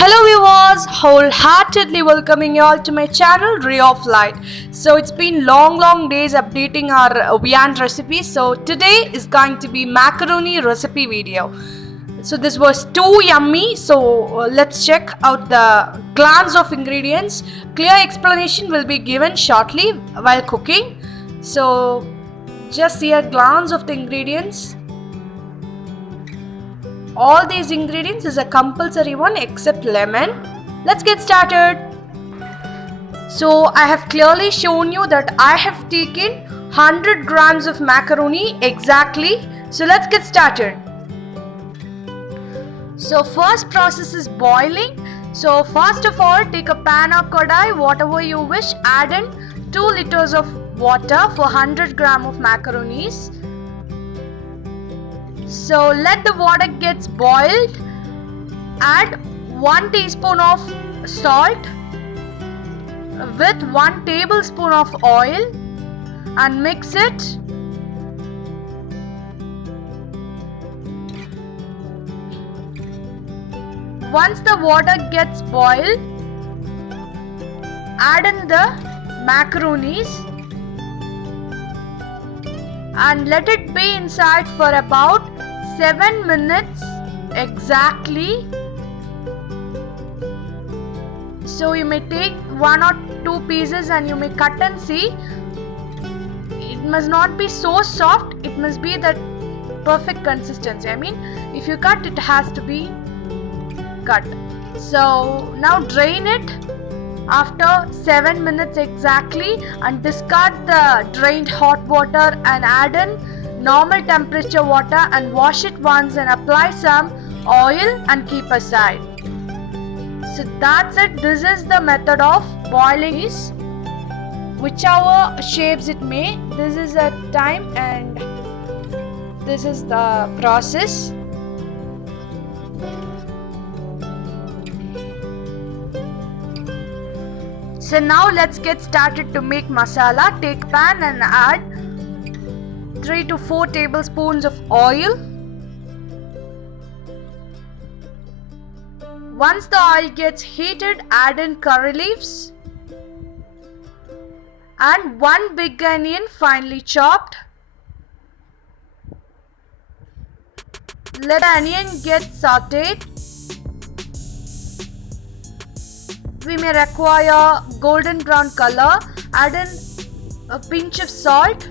Hello viewers, wholeheartedly welcoming you all to my channel Ray of Light. So it's been long days updating our weekend recipe. So today is going to be macaroni recipe video. So this was too yummy. So let's check out the glance of ingredients. Clear explanation will be given shortly while cooking. So just see a glance of the ingredients. All these ingredients is a compulsory one except lemon. Let's get started. So I have clearly shown you that I have taken 100 grams of macaroni exactly. So let's get started. So first process is boiling. So first of all, take a pan or kadai, whatever you wish, add in 2 liters of water for 100 gram of macaronis. So let the water gets boiled. Add 1 teaspoon of salt with 1 tablespoon of oil and mix it. Once the water gets boiled, add in the macaronis and let it be inside for about 7 minutes exactly. So you may take 1 or 2 pieces and you may cut and see. It must not be so soft, it must be that perfect consistency. I mean, if you cut, it has to be cut. So now drain it after 7 minutes exactly and discard the drained hot water and add in normal temperature water and wash it once and apply some oil and keep aside. So that's it. This is the method of boiling is whichever shapes it may. This is a time and this is the process. So now let's get started to make masala. Take pan and add 3 to 4 tablespoons of oil. Once the oil gets heated, add in curry leaves and 1 big onion finely chopped. Let the onion get sauteed. We may require golden brown color. Add in a pinch of salt.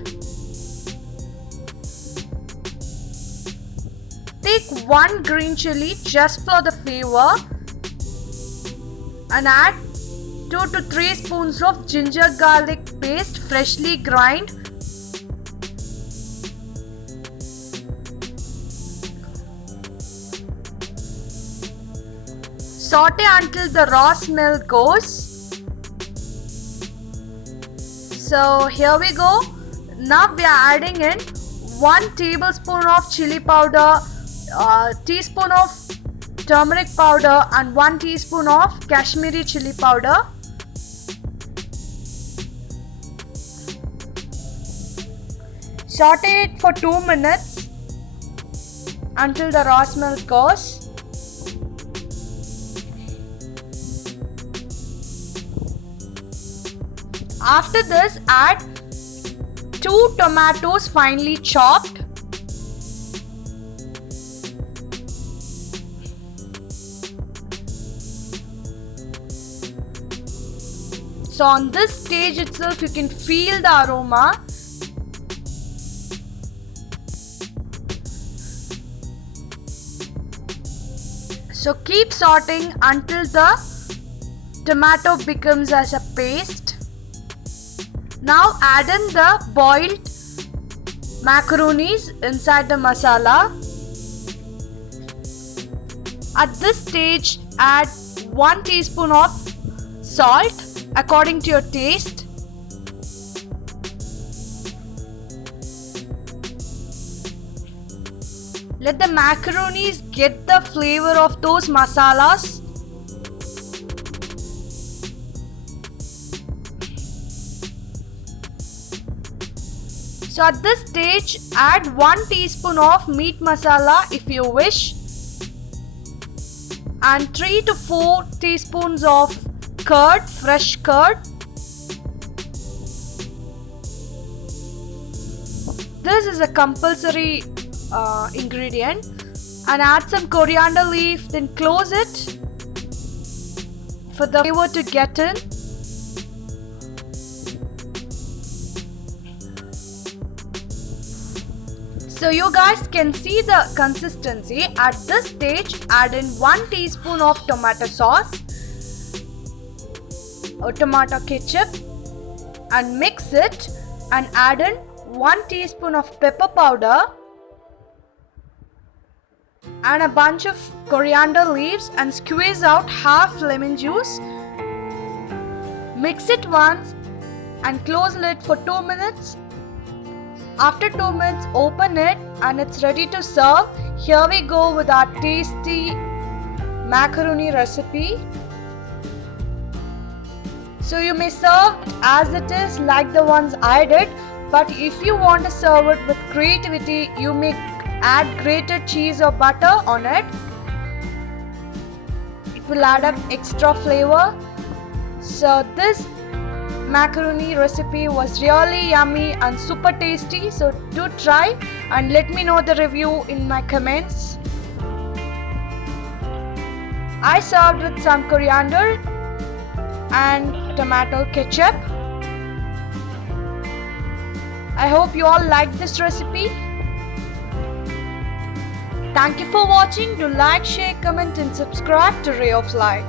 Take 1 green chili just for the flavor and add 2 to 3 spoons of ginger garlic paste freshly grind. Saute until the raw smell goes. So here we go. Now we are adding in 1 tablespoon of chili powder, teaspoon of turmeric powder and 1 teaspoon of Kashmiri chili powder. Saute it for 2 minutes until the raw smell goes. After this, add 2 tomatoes finely chopped. So on this stage itself, you can feel the aroma. So keep sauteing until the tomato becomes as a paste. Now add in the boiled macaronis inside the masala. At this stage, add 1 teaspoon of salt according to your taste. Let the macaronis get the flavor of those masalas. So at this stage, add 1 teaspoon of meat masala if you wish. and 3 to 4 teaspoons of curd, fresh curd. This is a compulsory ingredient. And add some coriander leaf, then close it for the flavor to get in. So you guys can see the consistency. At this stage, add in 1 teaspoon of tomato sauce or tomato ketchup and mix it, and add in 1 teaspoon of pepper powder and a bunch of coriander leaves, and squeeze out half lemon juice. Mix it once and close lid for 2 minutes. After 2 minutes, open it and it's ready to serve. Here we go with our tasty macaroni recipe. So you may serve as it is like the ones I did, but if you want to serve it with creativity, you may add grated cheese or butter on it. It will add up extra flavor. So this macaroni recipe was really yummy and super tasty. So do try and let me know the review in my comments. I served with some coriander and tomato ketchup. I hope you all liked this recipe. Thank you for watching. Do like, share, comment and subscribe to Ray of Light.